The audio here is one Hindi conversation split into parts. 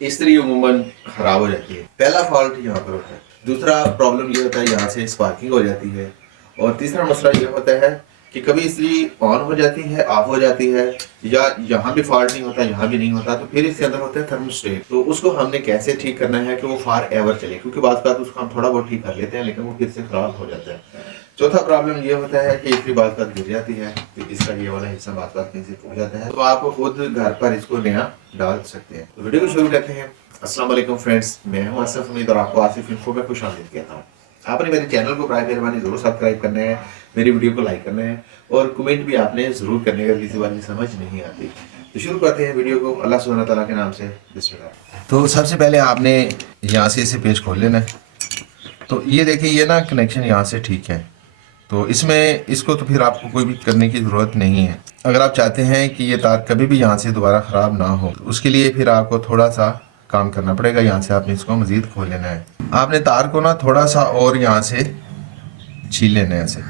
इस्त्री उमूमन ख़राब हो जाती है। पहला फॉल्ट यहाँ पर होता है। दूसरा प्रॉब्लम ये होता है यहाँ से स्पार्किंग हो जाती है। और तीसरा मसला ये होता है कि कभी इस्त्री ऑन हो जाती है, ऑफ हो जाती है, या यहाँ भी फॉल्ट नहीं होता, यहाँ भी नहीं होता, तो फिर इसके अंदर होता है थर्मोस्टेट। तो उसको हमने कैसे ठीक करना है कि वो फॉर एवर चले, क्योंकि बात बात उसको हम थोड़ा बहुत ठीक कर लेते हैं लेकिन वो फिर से ख़राब हो जाता है। चौथा प्रॉब्लम ये होता है कि इस्त्री बात बात गिर जाती है, तो इसका ये वाला हिस्सा बात बात कहीं से टूट जाता है, तो आप खुद घर पर इसको नया डाल सकते हैं। तो वीडियो को शुरू करते हैं। अस्सलाम वालेकुम फ्रेंड्स, मैं हूं आसिफ उम्मीद और आपको आसिफ इन्फो में खुश आमदीद कहता हूं। आपने मेरे चैनल को बराए मेहरबानी जरूर सब्सक्राइब करना है, मेरी वीडियो को लाइक करना है और कमेंट भी आपने जरूर करने का, किसी बात की समझ नहीं आती। तो शुरू करते हैं वीडियो को अल्लाह सुब्हानहू तआला के नाम से, बिस्मिल्लाह। तो सबसे पहले आपने यहाँ से इसे पेज खोल लेना है। तो ये देखिए, ये ना कनेक्शन यहाँ से ठीक है, तो इसमें इसको तो फिर आपको कोई भी करने की ज़रूरत नहीं है। अगर आप चाहते हैं कि ये तार कभी भी यहाँ से दोबारा ख़राब ना हो, तो उसके लिए फिर आपको थोड़ा सा काम करना पड़ेगा। यहाँ से आपने इसको मज़ीद खोल लेना है। आपने तार को ना थोड़ा सा और यहाँ से छील लेना है ऐसे।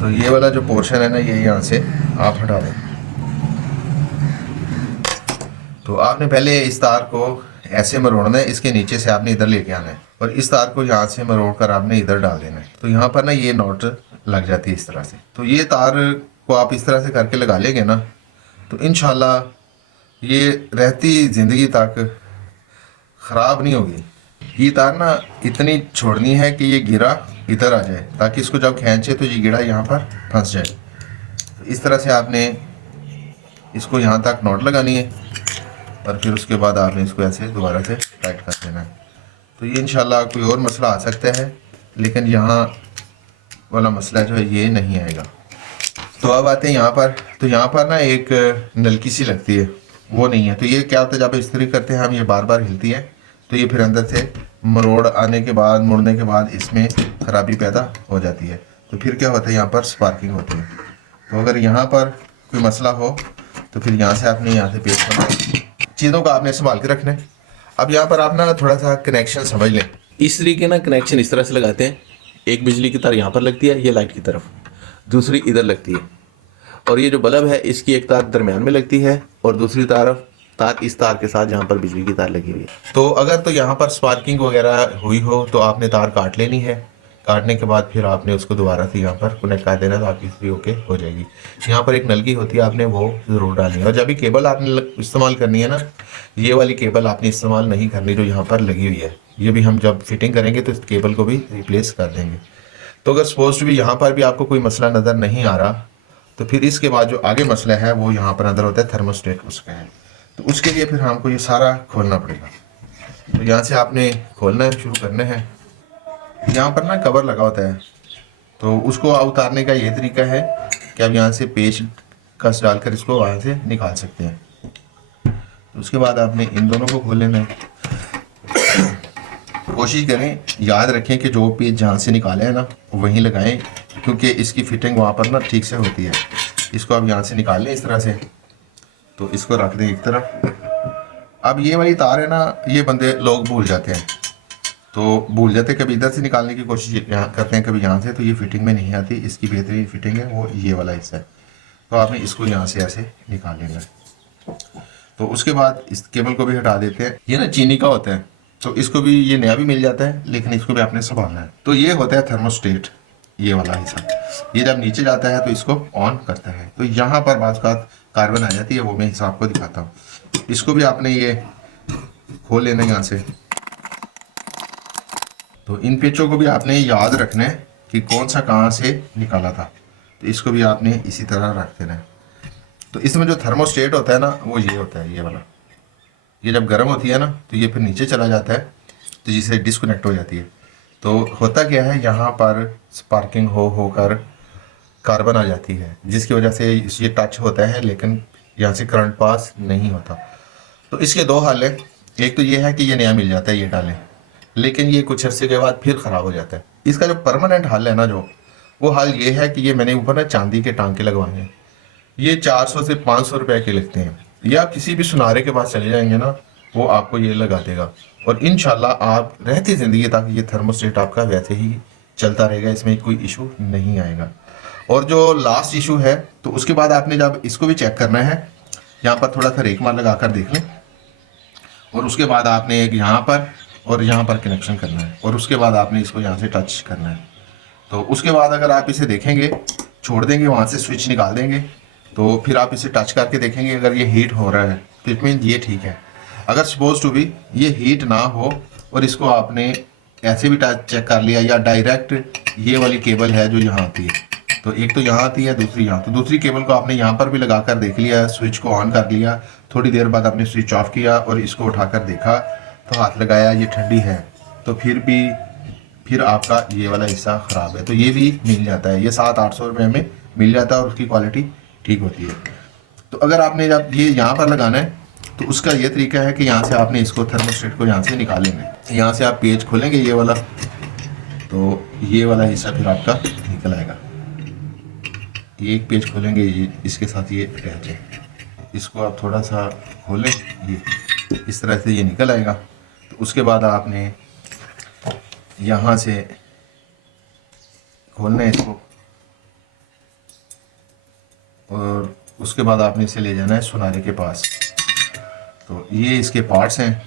तो ये वाला जो पोर्शन है ना, ये यहाँ से आप हटा दें। तो आपने पहले इस तार को ऐसे मरोड़ना है, इसके नीचे से आपने इधर लेके आना है और इस तार को यहाँ से मरोड़ कर आपने इधर डाल देना है। तो यहाँ पर ना ये नॉट लग जाती है इस तरह से। तो ये तार को आप इस तरह से करके लगा लेंगे ना, तो इंशाल्लाह ये रहती ज़िंदगी तक ख़राब नहीं होगी। ये तार ना इतनी छोड़नी है कि ये गिरा इधर आ जाए, ताकि इसको जब खींचे तो ये गिरा यहाँ पर फंस जाए। तो इस तरह से आपने इसको यहाँ तक नॉट लगानी है और फिर उसके बाद आपने इसको ऐसे दोबारा से टाइट कर देना है। तो ये इंशाल्लाह कोई और मसला आ सकता है, लेकिन यहाँ वाला मसला जो है ये नहीं आएगा। तो अब आते हैं यहाँ पर। तो यहाँ पर ना एक नलकी सी लगती है, वो नहीं है। तो ये क्या होता है, जब इस्त्री करते हैं हम, ये बार बार हिलती है, तो ये फिर अंदर से मरोड़ आने के बाद, मुड़ने के बाद इसमें ख़राबी पैदा हो जाती है। तो फिर क्या होता है, यहाँ पर स्पार्किंग होती है। तो अगर यहाँ पर कोई मसला हो तो फिर यहाँ से आपने यहाँ से पेश करना है। चीज़ों का आपने संभाल के रखना है। अब यहाँ पर आप ना थोड़ा सा कनेक्शन समझ लें। इस तरीके ना कनेक्शन इस तरह से लगाते हैं। एक बिजली की तार यहाँ पर लगती है, ये लाइट की तरफ, दूसरी इधर लगती है, और ये जो बल्ब है इसकी एक तार दरमियान में लगती है और दूसरी तरफ तार इस तार के साथ यहाँ पर बिजली की तार लगी हुई है। तो अगर तो यहाँ पर स्पार्किंग वगैरह हुई हो तो आपने तार काट लेनी है। काटने के बाद फिर आपने उसको दोबारा से यहाँ पर कनेक्ट कर देना, तो आपकी इस्त्री ओके हो जाएगी। यहाँ पर एक नलकी होती है, आपने वो ज़रूर डालनी है। और जब भी केबल आपने इस्तेमाल करनी है ना, ये वाली केबल आपने इस्तेमाल नहीं करनी जो यहाँ पर लगी हुई है। ये भी हम जब फिटिंग करेंगे तो इस केबल को भी रिप्लेस कर देंगे। तो अगर सपोज भी यहाँ पर भी आपको कोई मसला नज़र नहीं आ रहा, तो फिर इसके बाद जो आगे मसला है वो यहाँ पर अंदर होता है थर्मोस्टेट उसका है। तो उसके लिए फिर हमको ये सारा खोलना पड़ेगा। तो यहाँ से आपने खोलना है, शुरू करना है। यहाँ पर ना कवर लगा होता है, तो उसको उतारने का ये तरीका है कि आप यहाँ से पेच कस डालकर इसको वहाँ से निकाल सकते हैं। तो उसके बाद आपने इन दोनों को खोल लेना है। कोशिश करें, याद रखें कि जो पेज जहाँ से निकाले हैं ना वहीं लगाएं, क्योंकि इसकी फिटिंग वहाँ पर ना ठीक से होती है। इसको आप यहाँ से निकाल लें इस तरह से, तो इसको रख दें एक तरफ। अब ये वाली तार है ना, ये बंदे लोग भूल जाते हैं, तो भूल जाते, कभी इधर से निकालने की कोशिश यहाँ करते हैं, कभी यहाँ से, तो ये फिटिंग में नहीं आती। इसकी बेहतरीन फिटिंग है वो ये वाला हिस्सा है। तो आपने इसको यहाँ से ऐसे निकाल लेना है। तो उसके बाद इस केबल को भी हटा देते हैं। ये ना चीनी का होता है, तो इसको भी, ये नया भी मिल जाता है, लेकिन इसको भी आपने संभालना है। तो ये होता है थर्मोस्टेट, ये वाला हिस्सा। ये जब नीचे जाता है तो इसको ऑन करता है। तो यहाँ पर बात कार्बन आ जाती है, वो मैं हिसाब को दिखाता हूँ। इसको भी आपने ये खोल लेना है यहाँ से। तो इन पेचों को भी आपने याद रखना है कि कौन सा कहाँ से निकाला था। तो इसको भी आपने इसी तरह रख देना है। तो इसमें जो थर्मोस्टेट होता है ना, वो ये होता है, ये वाला। ये जब गर्म होती है ना तो ये फिर नीचे चला जाता है, तो जिससे डिस्कनेक्ट हो जाती है। तो होता क्या है, यहाँ पर स्पार्किंग होकर कार्बन आ जाती है, जिसकी वजह से ये टच होता है, लेकिन यहाँ से करंट पास नहीं होता। तो इसके दो हल हैं। एक तो ये है कि ये नया मिल जाता है, ये डालें, लेकिन ये कुछ अर्से के बाद फिर ख़राब हो जाता है। इसका जो परमानेंट हल है ना, जो वो हल ये है कि ये मैंने ऊपर ना चांदी के टांके लगवाने हैं। ये 400 से 500 रुपए के लगते हैं, या किसी भी सुनारे के पास चले जाएंगे ना, वो आपको ये लगा देगा। और इंशाल्लाह आप रहती ज़िंदगी तक ये थर्मोस्टेट आपका वैसे ही चलता रहेगा, इसमें कोई इशू नहीं आएगा। और जो लास्ट इशू है, तो उसके बाद आपने जब इसको भी चेक करना है यहाँ पर थोड़ा सा रेखमार लगा कर देख लें। और उसके बाद आपने एक यहाँ पर और यहाँ पर कनेक्शन करना है, और उसके बाद आपने इसको यहाँ से टच करना है। तो उसके बाद अगर आप इसे देखेंगे, छोड़ देंगे, वहाँ से स्विच निकाल देंगे, तो फिर आप इसे टच करके देखेंगे अगर ये हीट हो रहा है तो इट मीन ये ठीक है। अगर सपोज टू बी ये हीट ना हो और इसको आपने ऐसे भी टच चेक कर लिया, या डायरेक्ट ये वाली केबल है जो यहाँ आती है, तो एक तो यहाँ आती है, दूसरी यहाँ, तो दूसरी केबल को आपने यहाँ पर भी लगा कर देख लिया, स्विच को ऑन कर लिया, थोड़ी देर बाद आपने स्विच ऑफ किया और इसको उठाकर देखा तो हाथ लगाया ये ठंडी है, तो फिर आपका ये वाला हिस्सा ख़राब है, तो ये भी मिल जाता है। ये 700-800 रुपये में मिल जाता है और उसकी क्वालिटी ठीक होती है। तो अगर आपने जब ये यहाँ पर लगाना है तो उसका ये तरीका है कि यहाँ से आपने इसको थर्मोस्टेट को यहाँ से निकालेंगे, यहाँ से आप पेज खोलेंगे ये वाला, तो ये वाला हिस्सा फिर आपका निकल आएगा। ये एक पेज खोलेंगे, ये इसके साथ ये अटैच है, इसको आप थोड़ा सा खोलें, ये इस तरह से ये निकल आएगा। तो उसके बाद आपने यहाँ से खोलना है इसको, और उसके बाद आपने इसे ले जाना है सुनारे के पास। तो ये इसके पार्ट्स हैं,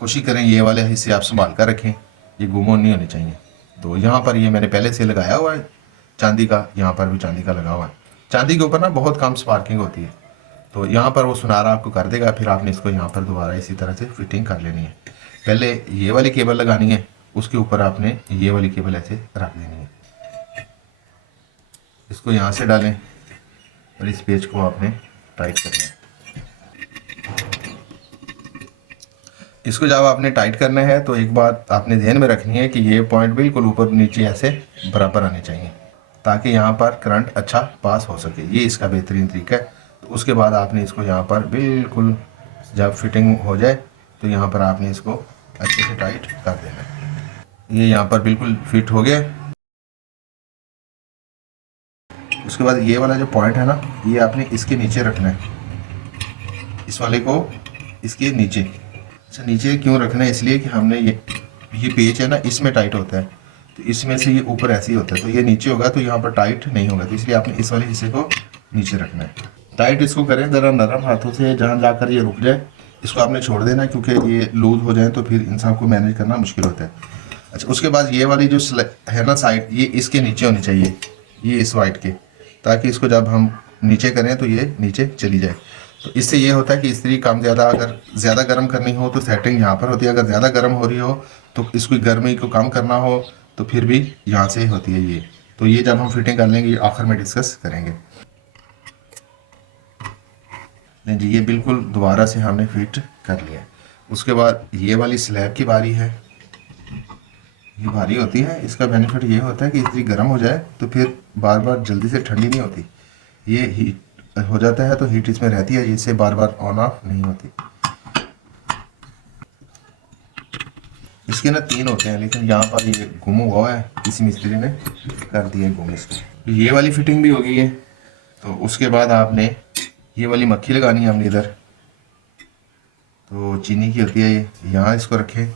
कोशिश करें ये वाले हिस्से आप संभाल कर रखें, ये गुम नहीं होने चाहिए। तो यहाँ पर ये मैंने पहले से लगाया हुआ है चांदी का, यहाँ पर भी चांदी का लगा हुआ है। चांदी के ऊपर ना बहुत कम स्पार्किंग होती है, तो यहाँ पर वो सुनारा आपको कर देगा। फिर आपने इसको यहाँ पर दोबारा इसी तरह से फिटिंग कर लेनी है। पहले ये वाली केबल लगानी है, उसके ऊपर आपने ये वाली केबल ऐसे रख देनी है। इसको यहाँ से डालें और इस पेज को आपने टाइट करना है। इसको जब आपने टाइट करना है तो एक बात आपने ध्यान में रखनी है कि ये पॉइंट बिल्कुल ऊपर नीचे ऐसे बराबर आने चाहिए, ताकि यहाँ पर करंट अच्छा पास हो सके। ये इसका बेहतरीन तरीका है। तो उसके बाद आपने इसको यहाँ पर बिल्कुल जब फिटिंग हो जाए तो यहाँ पर आपने इसको अच्छे से टाइट कर देना है। ये यहाँ पर बिल्कुल फिट हो गया। उसके बाद ये वाला जो पॉइंट है ना, ये आपने इसके नीचे रखना है, इस वाले को इसके नीचे। अच्छा, नीचे क्यों रखना है? इसलिए कि हमने ये पेच है ना, इसमें टाइट होता है, तो इसमें से ये ऊपर ऐसे ही होता है, तो ये नीचे होगा तो यहाँ पर टाइट नहीं होगा, तो इसलिए आपने इस वाले हिस्से को नीचे रखना है। टाइट इसको करें ज़रा नरम हाथों से, जहाँ जाकर ये रुक जाए इसको आपने छोड़ देना, क्योंकि ये लूज हो जाए तो फिर इंसान को मैनेज करना मुश्किल होता है। अच्छा, उसके बाद ये वाली जो है ना साइड, ये इसके नीचे होनी चाहिए, ये इस वाइट के, ताकि इसको जब हम नीचे करें तो ये नीचे चली जाए। तो इससे ये होता है कि इस्त्री कम ज़्यादा, अगर ज़्यादा गर्म करनी हो तो सेटिंग यहाँ पर होती है, अगर ज़्यादा गर्म हो रही हो तो इसकी गर्मी को कम करना हो तो फिर भी यहाँ से होती है ये। तो ये जब हम फिटिंग कर लेंगे आखिर में डिस्कस करेंगे। नहीं जी, ये बिल्कुल दोबारा से हमने फिट कर लिया। उसके बाद ये वाली स्लैब की बारी है, ये भारी होती है। इसका बेनिफिट ये होता है कि इतनी गर्म हो जाए तो फिर बार बार जल्दी से ठंडी नहीं होती, ये हीट हो जाता है तो हीट इसमें रहती है, जिससे बार बार ऑन ऑफ नहीं होती। इसके ना 3 होते हैं, लेकिन यहाँ पर ये गुम हुआ है, किसी मिस्त्री ने कर दिया गुम इसको। ये वाली फिटिंग भी हो गई है। तो उसके बाद आपने ये वाली मक्खी लगानी है हमने इधर, तो चीनी की होती है ये, यहाँ इसको रखें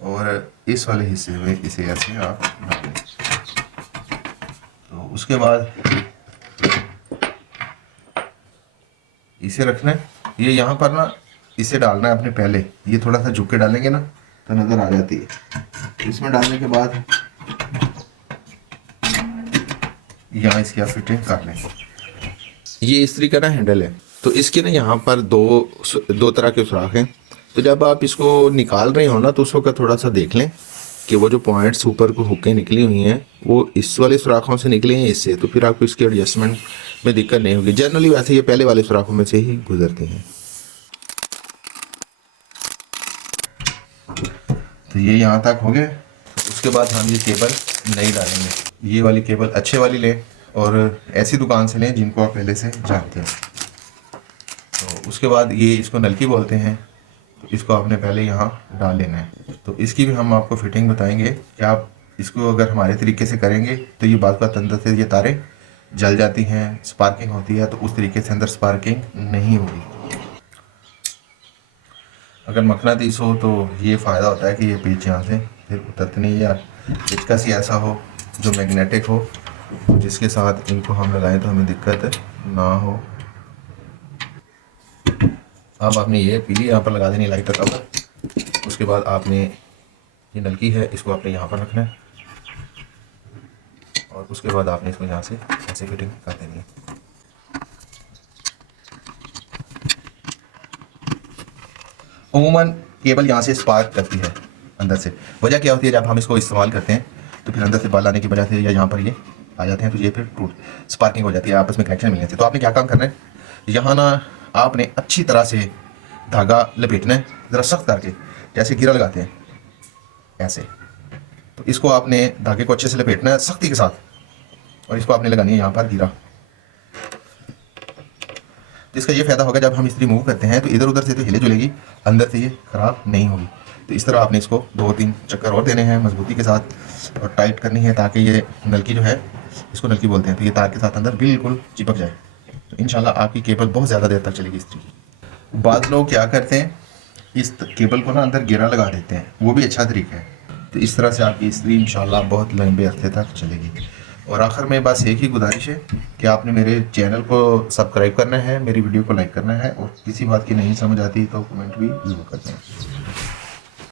और इस वाले हिस्से में इसे ऐसे आप डालें। तो उसके बाद इसे रखना है, ये यहाँ पर ना इसे डालना है अपने पहले, ये थोड़ा सा झुक के डालेंगे ना तो नज़र आ जाती है। इसमें डालने के बाद यहाँ इसकी आप फिटिंग कर लें। ये इस्त्री का ना हैंडल है, तो इसके ना यहाँ पर दो तरह के सुराख हैं। तो जब आप इसको निकाल रहे हो ना तो उस वक्त थोड़ा सा देख लें कि वो जो पॉइंट्स ऊपर को हुकें निकली हुई हैं वो इस वाले सुराखों से निकले हैं इससे, तो फिर आपको इसके एडजस्टमेंट में दिक्कत नहीं होगी। जनरली वैसे ये पहले वाले सुराखों में से ही गुजरते हैं। तो ये यहाँ तक हो गए। उसके बाद हम ये केबल नहीं डालेंगे, ये वाली केबल अच्छे वाली लें और ऐसी दुकान से लें जिनको आप पहले से जानते हैं। तो उसके बाद ये इसको नलकी बोलते हैं, तो इसको आपने पहले यहाँ डाल लेना है। तो इसकी भी हम आपको फिटिंग बताएंगे कि आप इसको अगर हमारे तरीके से करेंगे तो ये बात का अंदर से ये तारें जल जाती हैं, स्पार्किंग होती है, तो उस तरीके से अंदर स्पार्किंग नहीं होगी। अगर मकनातीस हो तो ये फ़ायदा होता है कि ये पेच यहाँ से फिर उतरते नहीं, या पेचकस ही ऐसा हो जो मैग्नेटिक हो, तो जिसके साथ इनको हम लगाएं तो हमें दिक्कत ना हो। अब आपने ये पीली यहाँ पर लगा देनी लाइटर कवर। उसके बाद आपने ये नलकी है इसको आपने यहाँ पर रखना है और उसके बाद आपने इसको यहाँ से ऐसे फिटिंग कर देनी है। उमूमन केबल यहाँ से स्पार्क करती है अंदर से। वजह क्या होती है, जब हम इसको इस्तेमाल करते हैं तो फिर अंदर से बाल आने की वजह से या यहाँ पर ये आ जाते हैं तो ये फिर टूट स्पार्किंग हो जाती है, आपस में कनेक्शन मिलने से। तो आपने क्या काम करना है, यहाँ ना आपने अच्छी तरह से धागा लपेटना है, ज़रा सख्त करके, जैसे गिरा लगाते हैं ऐसे। तो इसको आपने धागे को अच्छे से लपेटना है सख्ती के साथ और इसको आपने लगानी है यहाँ पर गिरा। तो इसका ये फ़ायदा होगा, जब हम इस्त्री मूव करते हैं तो इधर उधर से तो हिले जुलेगी, अंदर से ये ख़राब नहीं होगी। तो इस तरह आपने इसको 2-3 चक्कर और देने हैं मजबूती के साथ और टाइट करनी है ताकि ये नलकी जो है, इसको नलकी बोलते हैं, तो ये तार के साथ अंदर बिल्कुल चिपक जाए। तो इंशाल्लाह आपकी केबल बहुत ज़्यादा देर तक चलेगी इस्त्री की। बाद लोग क्या करते हैं, इस केबल को ना अंदर घेरा लगा देते हैं, वो भी अच्छा तरीका है। तो इस तरह से आपकी इस्त्री इंशाल्लाह बहुत लंबे अरसे तक चलेगी। और आखिर में बस एक ही गुजारिश है कि आपने मेरे चैनल को सब्सक्राइब करना है, मेरी वीडियो को लाइक करना है और किसी बात की नहीं समझ आती तो कमेंट भी ज़रूर करना है।